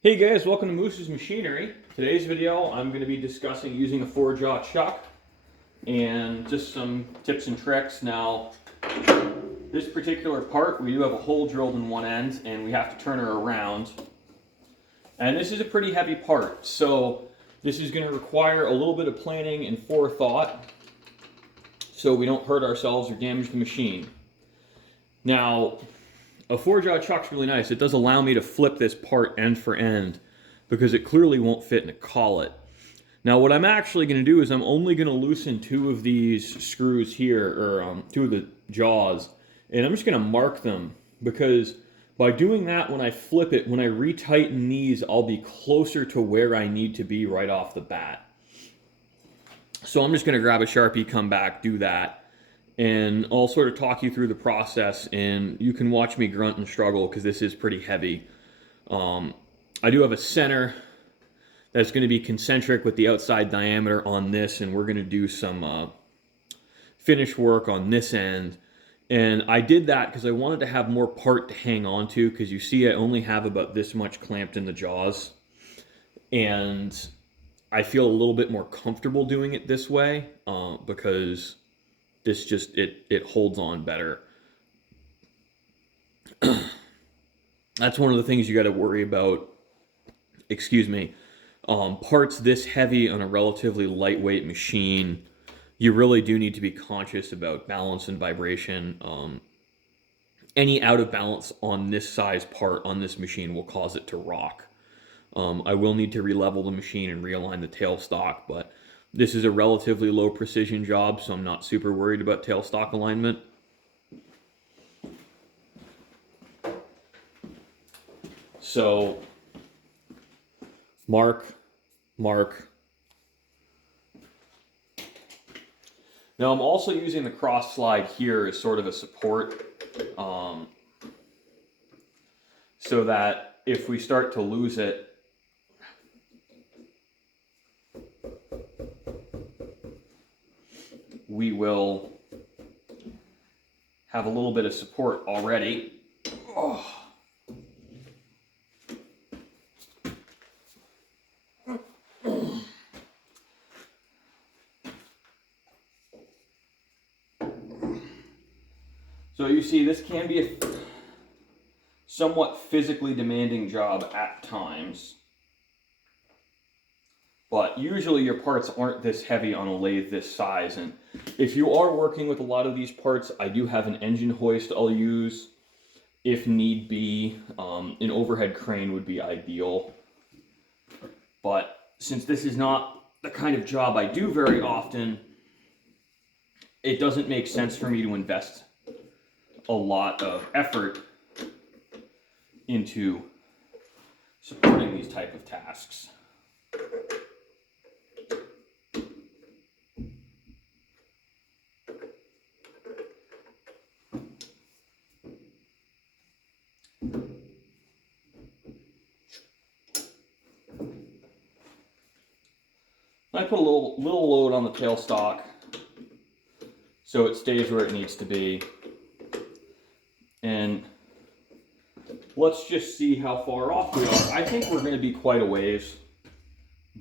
Hey guys, welcome to Moose's Machinery. Today's video I'm going to be discussing using a 4-jaw chuck and just some tips and tricks. Now, this particular part, we do have a hole drilled in one end and we have to turn her around. And this is a pretty heavy part, so this is going to require a little bit of planning and forethought so we don't hurt ourselves or damage the machine. Now, a 4-jaw chuck's really nice. It does allow me to flip this part end for end because it clearly won't fit in a collet. Now what I'm actually going to do is I'm only going to loosen two of these screws here, or two of the jaws, and I'm just going to mark them because by doing that, when I flip it, when I retighten these, I'll be closer to where I need to be right off the bat. So I'm just going to grab a Sharpie, come back, do that, and I'll sort of talk you through the process, and you can watch me grunt and struggle because this is pretty heavy. I do have a center that's going to be concentric with the outside diameter on this, and we're going to do some finish work on this end. And I did that because I wanted to have more part to hang on to, because you see I only have about this much clamped in the jaws, and I feel a little bit more comfortable doing it this way because this just it holds on better. That's one of the things you got to worry about. Excuse me. Parts this heavy on a relatively lightweight machine, you really do need to be conscious about balance and vibration. Any out of balance on this size part on this machine will cause it to rock. I will need to re-level the machine and realign the tailstock, but this is a relatively low precision job, so I'm not super worried about tailstock alignment. So, mark. Now I'm also using the cross slide here as sort of a support, so that if we start to lose it, we will have a little bit of support already. Oh. So you see, this can be a somewhat physically demanding job at times. But usually your parts aren't this heavy on a lathe this size. And if you are working with a lot of these parts, I do have an engine hoist I'll use if need be. An overhead crane would be ideal. But since this is not the kind of job I do very often, it doesn't make sense for me to invest a lot of effort into supporting these type of tasks. I put a little load on the tailstock so it stays where it needs to be. And let's just see how far off we are. I think we're going to be quite a ways,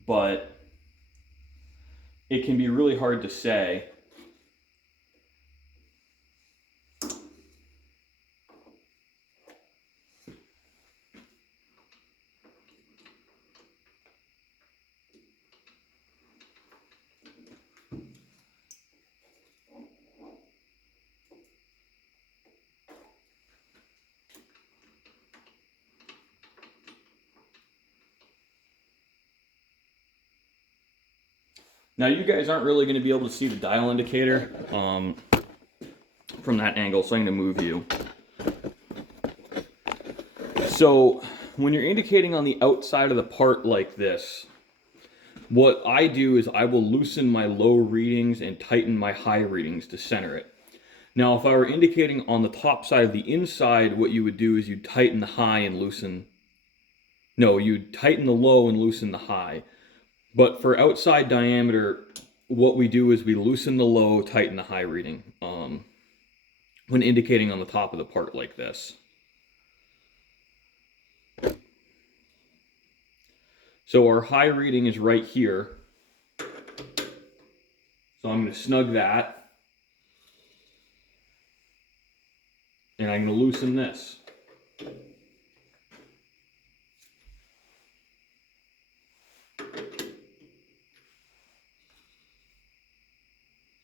but it can be really hard to say. Now you guys aren't really going to be able to see the dial indicator from that angle, so I'm going to move you. So when you're indicating on the outside of the part like this, what I do is I will loosen my low readings and tighten my high readings to center it. Now if I were indicating on the top side of the inside, what you would do is you'd tighten the high and loosen... No, you'd tighten the low and loosen the high. But for outside diameter, what we do is we loosen the low, tighten the high reading when indicating on the top of the part like this. So our high reading is right here. So I'm going to snug that. And I'm going to loosen this.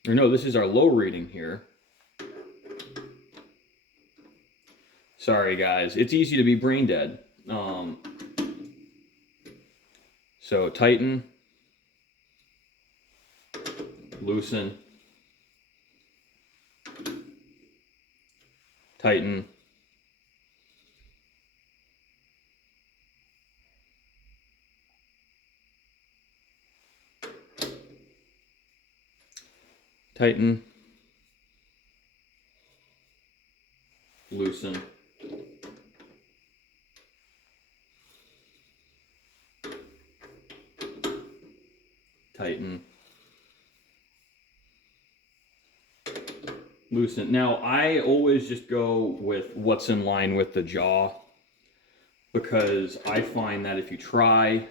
Or no, this is our low reading here. Sorry guys, it's easy to be brain dead. So tighten, loosen, tighten, tighten, loosen, tighten, loosen. Now I always just go with what's in line with the jaw, because I find that if you try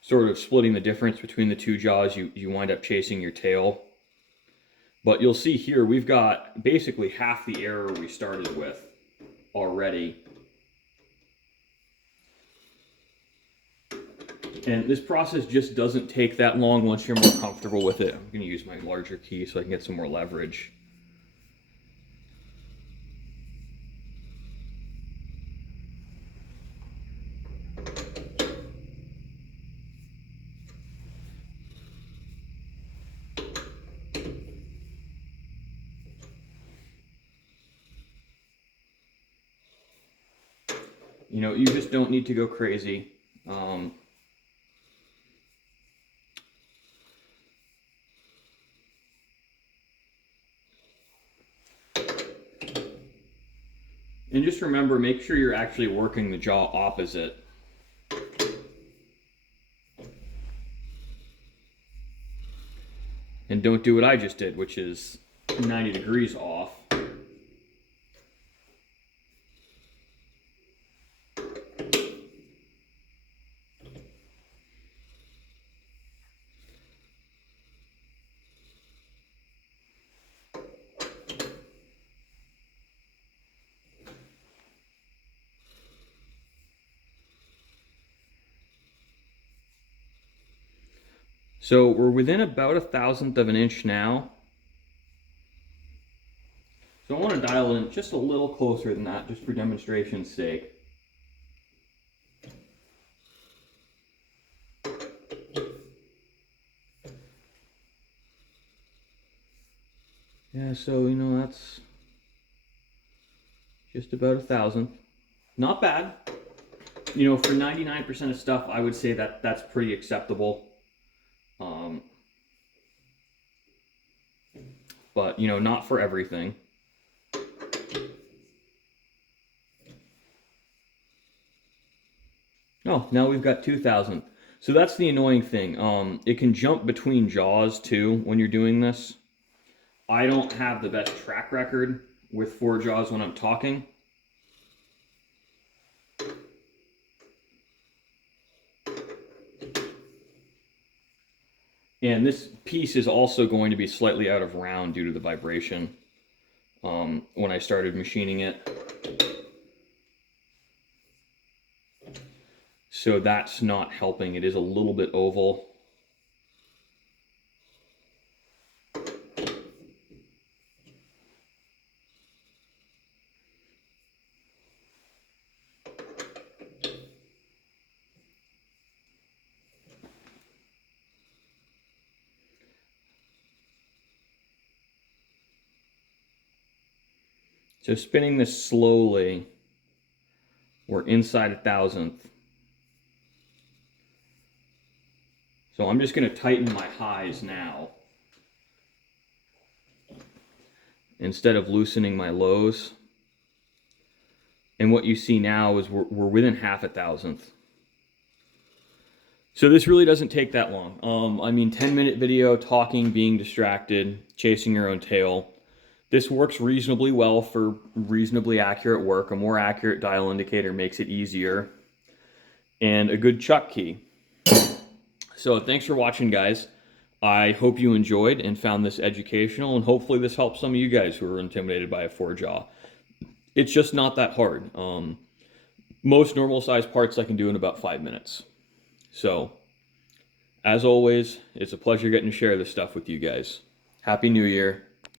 sort of splitting the difference between the two jaws, you wind up chasing your tail. But you'll see here, we've got basically half the error we started with already. And this process just doesn't take that long once you're more comfortable with it. I'm going to use my larger key so I can get some more leverage. You know, you just don't need to go crazy. And just remember, make sure you're actually working the jaw opposite. And don't do what I just did, which is 90 degrees off. So we're within about 1/1000th of an inch now. So I want to dial in just a little closer than that, just for demonstration's sake. Yeah, so you know, that's just about 1/1000th. Not bad. You know, for 99% of stuff, I would say that that's pretty acceptable. But you know, not for everything. Oh, now we've got 2,000. So that's the annoying thing. It can jump between jaws too when you're doing this. I don't have the best track record with 4 jaws when I'm talking. And this piece is also going to be slightly out of round due to the vibration when I started machining it. So that's not helping. It is a little bit oval. So spinning this slowly, we're inside 1/1000th. So I'm just going to tighten my highs now, instead of loosening my lows. And what you see now is we're within 1/2,000th. So this really doesn't take that long. I mean, 10-minute video, talking, being distracted, chasing your own tail. This works reasonably well for reasonably accurate work. A more accurate dial indicator makes it easier. And a good chuck key. So thanks for watching, guys. I hope you enjoyed and found this educational, and hopefully this helps some of you guys who are intimidated by a 4-jaw. It's just not that hard. Most normal size parts I can do in about 5 minutes. So, as always, it's a pleasure getting to share this stuff with you guys. Happy New Year.